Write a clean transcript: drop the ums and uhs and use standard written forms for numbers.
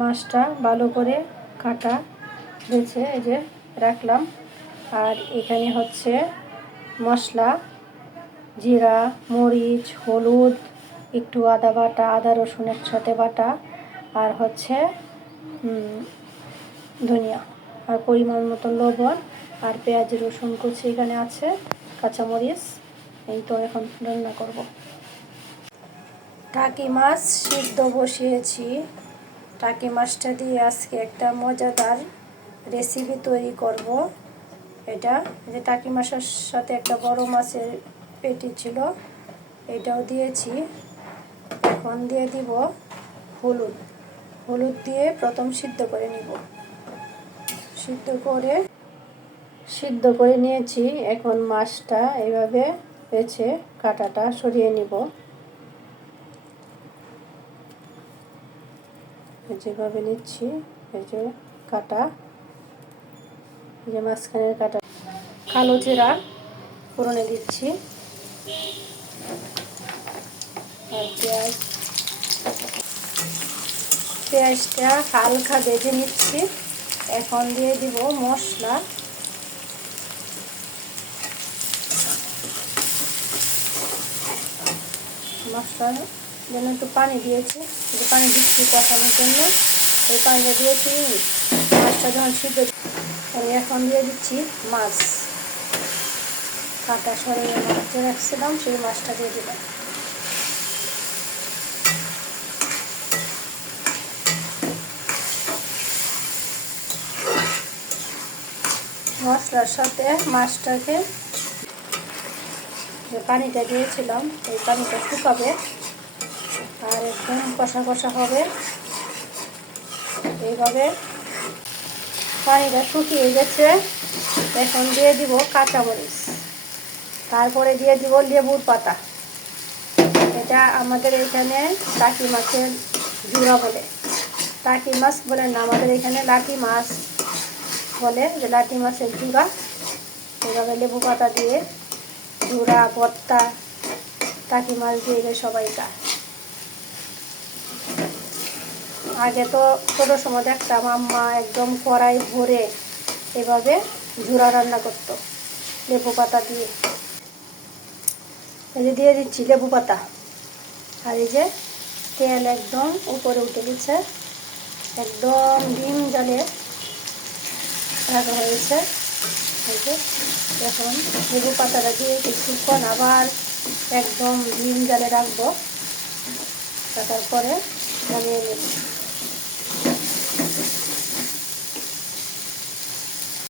মাছটা ভালো করে কাটা বেছে এই যে রাখলাম। আর এখানে হচ্ছে মশলা, জিরা, মরিচ, হলুদ, একটু আদা বাটা, আদা রসুন একসাথে বাটা, আর হচ্ছে ধনিয়া, আর পরিমাণ মতো লবণ, আর পেঁয়াজ রসুন কুচি এখানে আছে, কাঁচামরিচ। এই তো এখন রান্না করব। টাকি মাছ সিদ্ধ বসিয়েছি। টাকি মাছটা দিয়ে আজকে একটা মজাদার রেসিপি তৈরি করব। এটা যে টাকি মাছের সাথে একটা বড় মাছের পেটি ছিল, এটাও দিয়েছি। এখন দিয়ে দিব হলুদ। হলুদ দিয়ে প্রথম সিদ্ধ করে নিব। সিদ্ধ করে নিয়েছি। এখন মাছটা এভাবে বেছে কাঁটাটা সরিয়ে নিব। যেভাবে নিচ্ছি, এই যে কাটা, এই যে মাঝখানের কাটা। কালো জিরা ফোড়নে দিচ্ছি, আর পেঁয়াজটা হালকা ভেজে নিচ্ছি। এখন দিয়ে দিব মশলা। মশলার জন্য একটু পানি দিয়েছি, যে পানি দিচ্ছি কষানোর জন্য। এই পানিটা দিয়েছি মাছটা যখন সিদ্ধ। আমি এখন দিয়ে দিচ্ছি মাছ, কাটা সরিয়ে মাছ রাখছিলাম, সেই মাছটা দিয়ে দিলাম। মশলার সাথে মাছটাকে যে পানিটা দিয়েছিলাম, এই পানিটা শুকাবে আর একদম কষা কষা হবে। এইভাবে পানিটা শুকিয়ে গেছে। এখন দিয়ে দিব কাঁচামরিচ, তারপরে দিয়ে দিব লেবুর পাতা। এটা আমাদের এখানে টাকি মাছের জুড়া বলে। টাকি মাছ বলে না, আমাদের এখানে লাঠি মাছ বলে, যে লাঠি মাছের জুড়া। এভাবে লেবু পাতা দিয়ে জুড়া, ভর্তা, টাকি মাছ দিয়ে সবাই খায়। আগে তো ছোটোর সময় দেখতাম আম্মা একদম কড়াই ভরে এভাবে ঝুরা রান্না করতো লেবু পাতা দিয়ে। এই যে দিয়ে দিচ্ছি লেবু পাতা, আর এই যে তেল একদম উপরে উঠে গেছে, একদম ডিম জালে রাখা হয়েছে। এই যে এখন লেবু পাতাটা দিয়ে কিছুক্ষণ আবার একদম ডিম জালে রাখবো, রাখার পরে নামিয়ে নেব।